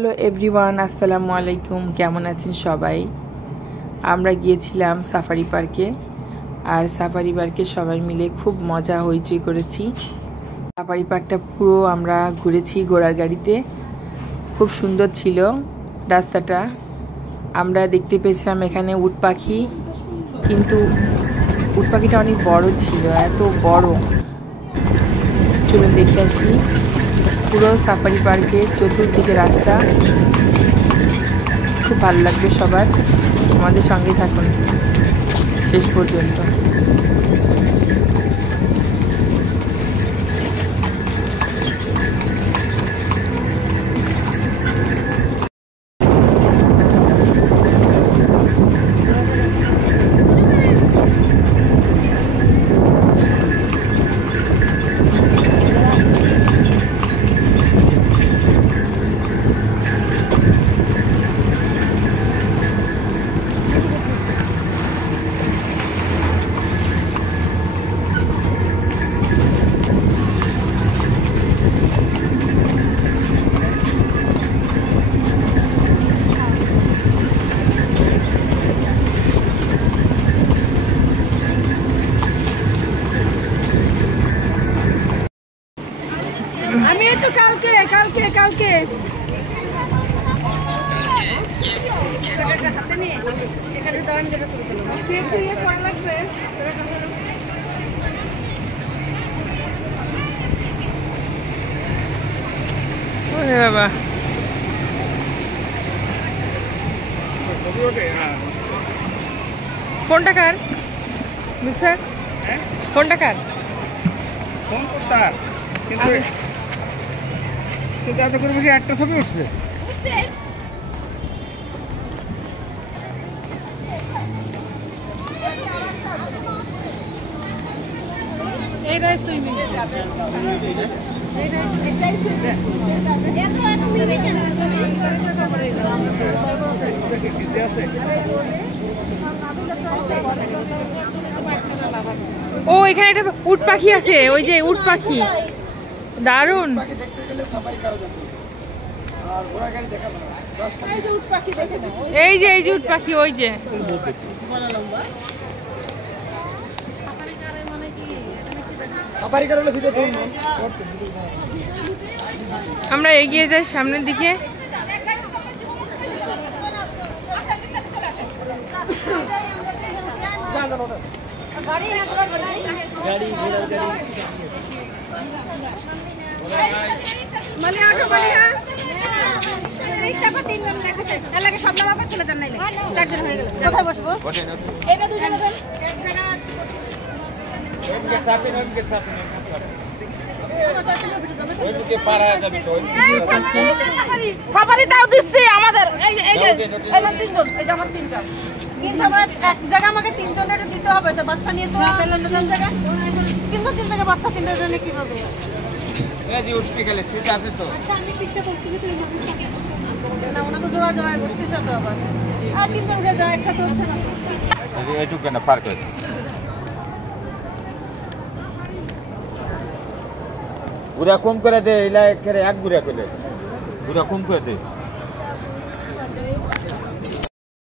Hello everyone, আসসালামু আলাইকুম। কেমন আছেন সবাই? আমরা গিয়েছিলাম সাফারি পার্কে, আর সাফারি পার্কে সবাই মিলে খুব মজা হইচই করেছি। সাফারি পার্কটা পুরো আমরা ঘুরেছি ঘোড়ার গাড়িতে। খুব সুন্দর ছিল রাস্তাটা। আমরা দেখতে পেয়েছিলাম এখানে উট পাখি, কিন্তু উট পাখিটা অনেক বড় ছিল, এত বড়। চলুন দেখে আসি পুরো সাফারি পার্কের চতুর্দিকে রাস্তা। খুব ভালো লাগবে সবার, আমাদের সঙ্গে থাকুন শেষ পর্যন্ত। আমি তো কালকে বাবা ফোনটা কার? মিক্সার ফোনটা কার? ফোন করতাম, কিন্তু এত করে বেশি একটা ছবি উঠছে। ও এখানে একটা উট পাখি আছে, ওই যে উট পাখি দারুন। এই যে উট পাখি, ওই যে আমরা এগিয়ে যাই সামনের দিকে। কোথায় বসবো? সাফারি দাও দিচ্ছি আমাদের, আমার তিনটা, কিন্তু আমরা এক জায়গায় আমাকে তিনজনের দিতে হবে তো, বাচ্চা নিয়ে তো জায়গা, কিন্তু তিন জায়গায় বাচ্চা তিনটার জন্য কিভাবে? না ওনা তো জোড়া জোড়ায় বসতেছে তো, আবার আর তিনজন উঠে যায়, একসাথে হচ্ছে না। পার্ক বুড়া কম করে দে, এক বুড়া করে বুড়া কম করে দে।